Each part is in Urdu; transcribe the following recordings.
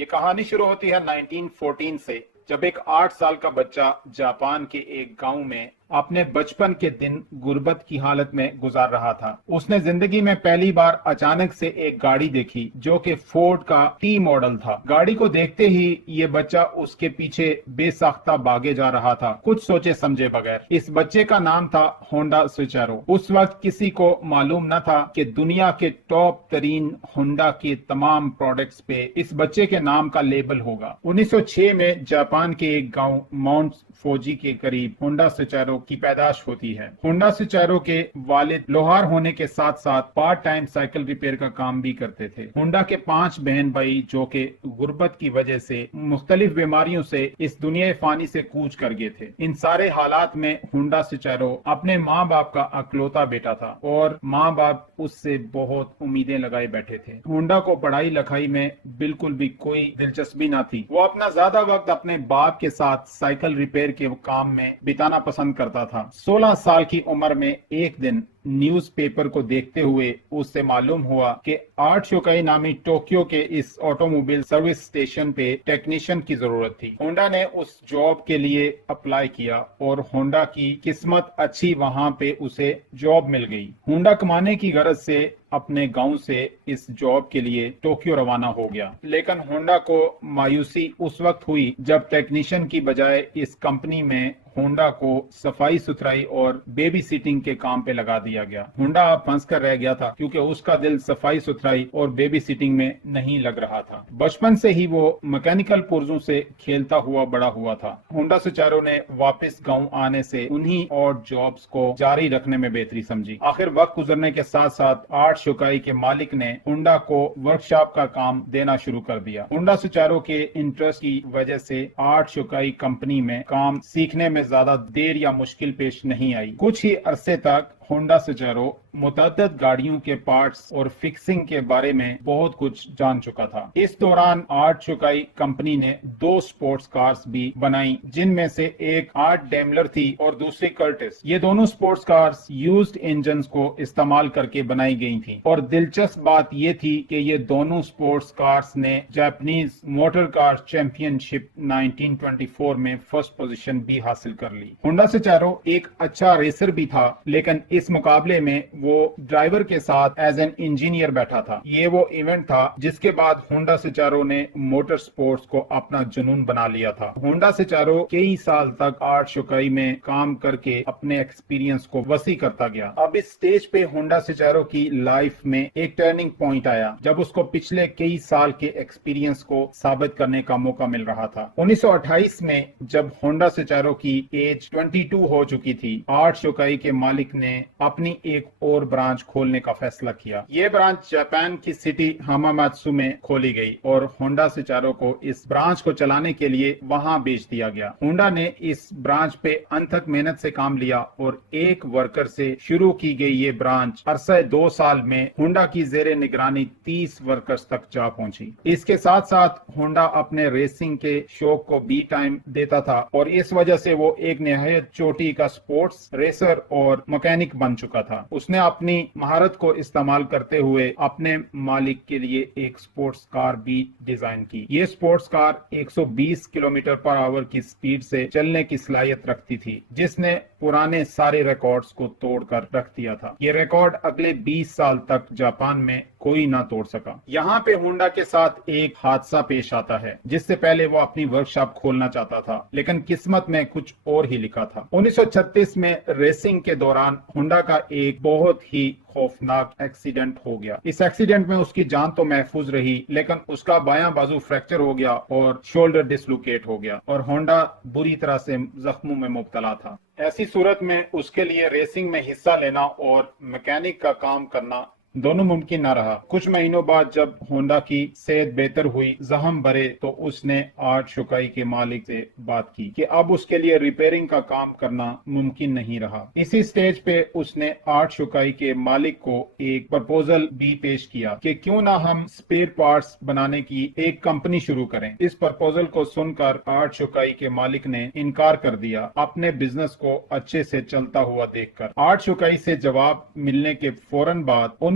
یہ کہانی شروع ہوتی ہے 1914 سے، جب ایک 8 سال کا بچہ جاپان کے ایک گاؤں میں اپنے بچپن کے دن غربت کی حالت میں گزار رہا تھا۔ اس نے زندگی میں پہلی بار اچانک سے ایک گاڑی دیکھی جو کہ فورڈ کا ٹی ماڈل تھا۔ گاڑی کو دیکھتے ہی یہ بچہ اس کے پیچھے بے ساختہ بھاگے جا رہا تھا، کچھ سوچے سمجھے بغیر۔ اس بچے کا نام تھا ہونڈا سوچارو۔ اس وقت کسی کو معلوم نہ تھا کہ دنیا کے ٹاپ ترین ہونڈا کے تمام پروڈکٹس پہ اس بچے کے نام کا لیبل ہوگا۔ 1906 میں جاپان کے ایک گاؤں ماؤنٹ فوجی کے قریب ہونڈا سوچارو کی پیدائش ہوتی ہے۔ ہونڈا سوچارو کے والد لوہار ہونے کے ساتھ ساتھ پارٹ ٹائم سائیکل ریپیئر کا کام بھی کرتے تھے۔ ہونڈا کے 5 بہن بھائی جو کہ غربت کی وجہ سے مختلف بیماریوں سے اس دنیا فانی سے کوچ کر گئے تھے۔ ان سارے حالات میں ہونڈا سوچارو اپنے ماں باپ کا اکلوتا بیٹا تھا اور ماں باپ اس سے بہت امیدیں لگائے بیٹھے تھے۔ ہونڈا کو پڑھائی لکھائی میں بالکل بھی کوئی دلچسپی نہ تھی۔ وہ اپنا زیادہ وقت اپنے باپ کے ساتھ سائیکل ریپیئر کے کام میں بتانا پسند کرتا تھا۔ 16 سال کی عمر میں ایک دن نیوز پیپر کو دیکھتے ہوئے اس سے معلوم ہوا کہ آرٹ شوکائی نامی ٹوکیو کے اس آٹو موبائل سروس اسٹیشن پہ ٹیکنیشین کی ضرورت تھی۔ ہونڈا نے اس جاب کے لیے اپلائی کیا اور ہونڈا کی قسمت اچھی، وہاں پہ اسے جاب مل گئی۔ ہونڈا کمانے کی غرض سے اپنے گاؤں سے اس جاب کے لیے ٹوکیو روانہ ہو گیا، لیکن ہونڈا کو مایوسی اس وقت ہوئی جب ٹیکنیشین کی بجائے اس کمپنی میں ہونڈا کو صفائی ستھرائی اور بیبی سیٹنگ کے کام پہ لگا دیا گیا۔ ہونڈا پھنس کر رہ گیا تھا کیونکہ اس کا دل صفائی ستھرائی اور بیبی سیٹنگ میں نہیں لگ رہا تھا۔ بچپن سے ہی وہ میکینیکل پرزوں سے کھیلتا ہوا بڑا ہوا تھا۔ ہونڈا سوچارو نے واپس گاؤں آنے سے انہی اور جابز کو جاری رکھنے میں بہتری سمجھی۔ آخر وقت گزرنے کے ساتھ ساتھ آرٹ شوکائی کے مالک نے ہونڈا کو ورکشاپ کا کام دینا شروع کر دیا۔ ہونڈا سوچارو کے انٹرسٹ کی وجہ سے آرٹ شوکائی کمپنی میں کام سیکھنے میں زیادہ دیر یا مشکل پیش نہیں آئی۔ کچھ ہی عرصے تک ہونڈا سوچارو متعدد گاڑیوں کے پارٹس اور فکسنگ کے بارے میں بہت کچھ جان چکا تھا۔ اس دوران آرٹ شوکائی کمپنی نے 2 سپورٹس کارز بھی بنائی، جن میں سے ایک آرٹ ڈیملر تھی اور دوسری کرٹس۔ یہ دونوں سپورٹس کارز یوزڈ انجنز کو استعمال کر کے بنائی گئی تھیں، اور دلچسپ بات یہ تھی کہ یہ دونوں سپورٹس کارز نے جاپنیز موٹر کار چیمپئن شپ 1924 میں فرسٹ پوزیشن بھی حاصل کر لی۔ ہونڈا سوچارو ایک اچھا ریسر بھی تھا، لیکن اس مقابلے میں وہ ڈرائیور کے ساتھ ایز این انجینئر بیٹھا تھا۔ یہ وہ ایونٹ تھا جس کے بعد ہونڈا سوچارو نے موٹر سپورٹس کو اپنا جنون بنا لیا تھا۔ ہونڈا سوچارو کئی سال تک آرٹ شوکائی میں کام کر کے اپنے ایکسپیرینس کو وسیع کرتا گیا۔ اب اس سٹیج پہ ہونڈا سوچارو کی لائف میں ایک ٹرننگ پوائنٹ آیا جب اس کو پچھلے کئی سال کے ایکسپیرینس کو ثابت کرنے کا موقع مل رہا تھا۔ 1928 میں جب ہونڈا سوچارو کی ایج 22 ہو چکی تھی، آرٹ شوکائی کے مالک نے اپنی ایک اور برانچ کھولنے کا فیصلہ کیا۔ یہ برانچ جاپان کی سٹی ہاماماتسو میں کھولی گئی اور ہونڈا سوچارو کو اس برانچ کو چلانے کے لیے وہاں بھیج دیا گیا۔ ہونڈا نے اس برانچ پہ انتھک محنت سے کام لیا اور ایک ورکر سے شروع کی گئی یہ برانچ عرصہ 2 سال میں ہونڈا کی زیر نگرانی 30 ورکرز تک جا پہنچی۔ اس کے ساتھ ساتھ ہونڈا اپنے ریسنگ کے شوق کو بھی ٹائم دیتا تھا اور اس وجہ سے وہ ایک نہایت چوٹی کا سپورٹس ریسر اور مکینک بن چکا تھا۔ اس نے اپنی مہارت کو استعمال کرتے ہوئے اپنے مالک کے لیے ایک سپورٹس کار بھی ڈیزائن کی۔ یہ سپورٹس کار 120 کلومیٹر پر آور کی سپیڈ سے چلنے کی صلاحیت رکھتی تھی، جس نے پرانے سارے ریکارڈز کو توڑ کر رکھ دیا تھا۔ یہ ریکارڈ اگلے 20 سال تک جاپان میں کوئی نہ توڑ سکا۔ یہاں پہ ہونڈا کے ساتھ ایک حادثہ پیش آتا ہے جس سے پہلے وہ اپنی ورکشاپ کھولنا چاہتا تھا، لیکن قسمت میں کچھ اور ہی لکھا تھا۔ 1936 میں ریسنگ کے دوران ہونڈا کا ایک بہت ہی خوفناک ایکسیڈنٹ ہو گیا۔ اس ایکسیڈنٹ میں اس کی جان تو محفوظ رہی، لیکن اس کا بایاں بازو فریکچر ہو گیا اور شولڈر ڈسلوکیٹ ہو گیا، اور ہونڈا بری طرح سے زخموں میں مبتلا تھا۔ ایسی صورت میں اس کے لیے ریسنگ میں حصہ لینا اور میکینک کا کام کرنا دونوں ممکن نہ رہا۔ کچھ مہینوں بعد جب ہونڈا کی صحت بہتر ہوئی، زخم بھرے، تو اس نے آرٹ شوکائی کے مالک سے بات کی کہ اب اس کے لیے ریپیئرنگ کا کام کرنا ممکن نہیں رہا۔ اسی سٹیج پہ اس نے آرٹ شوکائی کے مالک کو ایک پرپوزل بھی پیش کیا کہ کیوں نہ ہم اسپیئر پارٹس بنانے کی ایک کمپنی شروع کریں۔ اس پرپوزل کو سن کر آرٹ شوکائی کے مالک نے انکار کر دیا، اپنے بزنس کو اچھے سے چلتا ہوا دیکھ کر۔ آرٹ شوکائی سے جواب ملنے کے فوراً بعد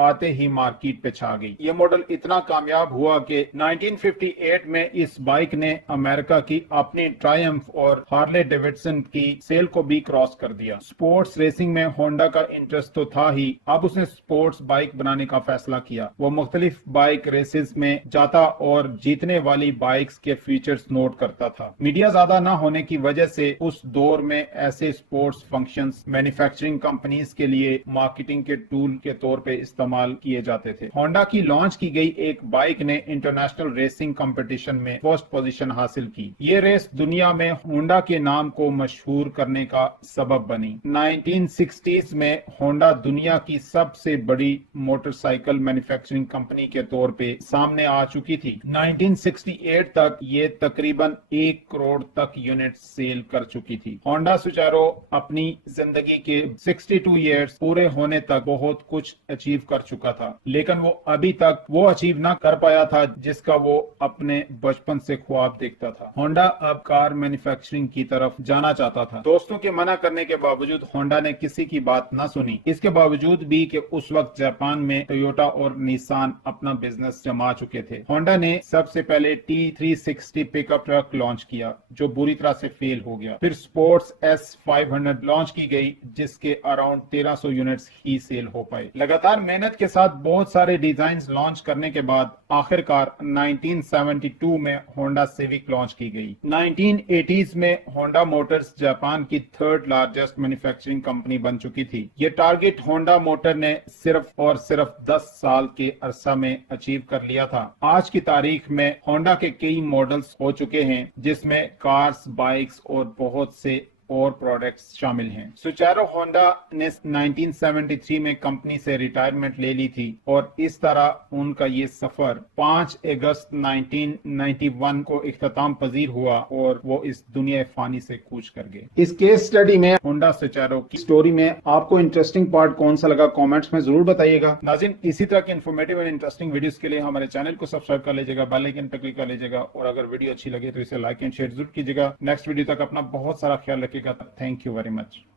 آتے ہی مارکیٹ پہ چھا گئی۔ یہ ماڈل اتنا کامیاب ہوا کہ 1958 میں اس بائک نے امریکہ کی اپنی ٹرائمف اور ہارلے ڈیوڈسن کی سیل کو بھی کراس کر دیا۔ سپورٹس ریسنگ میں ہونڈا کا انٹرسٹ تو تھا ہی، اب اس نے سپورٹس بائک بنانے کا فیصلہ کیا۔ وہ مختلف بائک ریسز میں جاتا اور جیتنے والی بائکس کے فیچرز نوٹ کرتا تھا۔ میڈیا زیادہ نہ ہونے کی وجہ سے اس دور میں ایسے سپورٹس فنکشنز مینوفیکچرنگ کمپنیز کے لیے مارکیٹنگ کے ٹول کے طور پہ استعمال کیے جاتے تھے۔ ہونڈا کی لانچ کی گئی ایک بائک نے انٹرنیشنل ریسنگ کمپٹیشن میں فرسٹ پوزیشن حاصل کی۔ یہ ریس دنیا میں ہونڈا کے نام کو مشہور کرنے کا سبب بنی۔ 1960s میں ہونڈا دنیا کی سب سے بڑی موٹر سائیکل مینوفیکچرنگ کمپنی کے طور پہ سامنے آ چکی تھی۔ 1968 تک یہ تقریباً 1 کروڑ تک یونٹ سیل کر چکی تھی۔ ہونڈا سچارو اپنی زندگی کے 62 ایئرز پورے ہونے تک بہت کچھ اچیو کر چکا تھا، لیکن وہ ابھی تک وہ اچیو نہ کر پایا تھا جس کا وہ اپنے بچپن سے خواب دیکھتا تھا۔ ہونڈا اب کار مینوفیکچرنگ کی طرف جانا چاہتا تھا۔ دوستوں کے منع کرنے کے باوجود ہونڈا نے کسی کی بات نہ سنی، اس کے باوجود بھی کہ اس وقت جاپان میں ٹویوٹا اور نیسان اپنا بزنس جما چکے تھے۔ ہونڈا نے سب سے پہلے T360 پک اپ ٹرک لانچ کیا جو بری طرح سے فیل ہو گیا۔ پھر سپورٹس S500 لانچ کی گئی جس کے اراؤنڈ 1300 یونٹس ہی سیل ہو پائے۔ لگاتار محنت کے ساتھ بہت سارے ڈیزائنز لانچ کرنے کے بعد آخر کار 1972 میں ہونڈا سیوک لانچ کی گئی۔ 1980s میں ہونڈا موٹرز جاپان کی 3rd لارجسٹ مینوفیکچرنگ کمپنی بن چکی تھی۔ یہ ٹارگٹ ہونڈا موٹر نے صرف اور صرف 10 سال کے عرصہ میں اچیو کر لیا تھا۔ آج کی تاریخ میں ہونڈا کے کئی ماڈلز ہو چکے ہیں جس میں کارز، بائکس اور بہت سے اور پروڈکٹس شامل ہیں۔ سچارو ہونڈا نے 1973 میں کمپنی سے ریٹائرمنٹ لے لی تھی اور اس طرح ان کا یہ سفر 5 اگست 1991 کو اختتام پذیر ہوا اور وہ اس دنیا فانی سے کوچ کر گئے۔ اس کیس سٹڈی میں ہونڈا سچارو کی سٹوری میں آپ کو انٹرسٹنگ پارٹ کون سا لگا کامنٹس میں ضرور بتائیے گا۔ ناظرین، اسی طرح کے انفارمیٹیو اور انٹرسٹنگ ویڈیوز کے لیے ہمارے چینل کو سبسکرائب کر لیجیے گا، بیل آئیکن پہ کلک کر لیجیے گا اور اگر ویڈیو اچھی لگے تو اسے لائک اینڈ شیئر ضرور کیجیے گا۔ نیکسٹ ویڈیو تک اپنا بہت سارا خیال رکھیے گا۔ Thank you very much.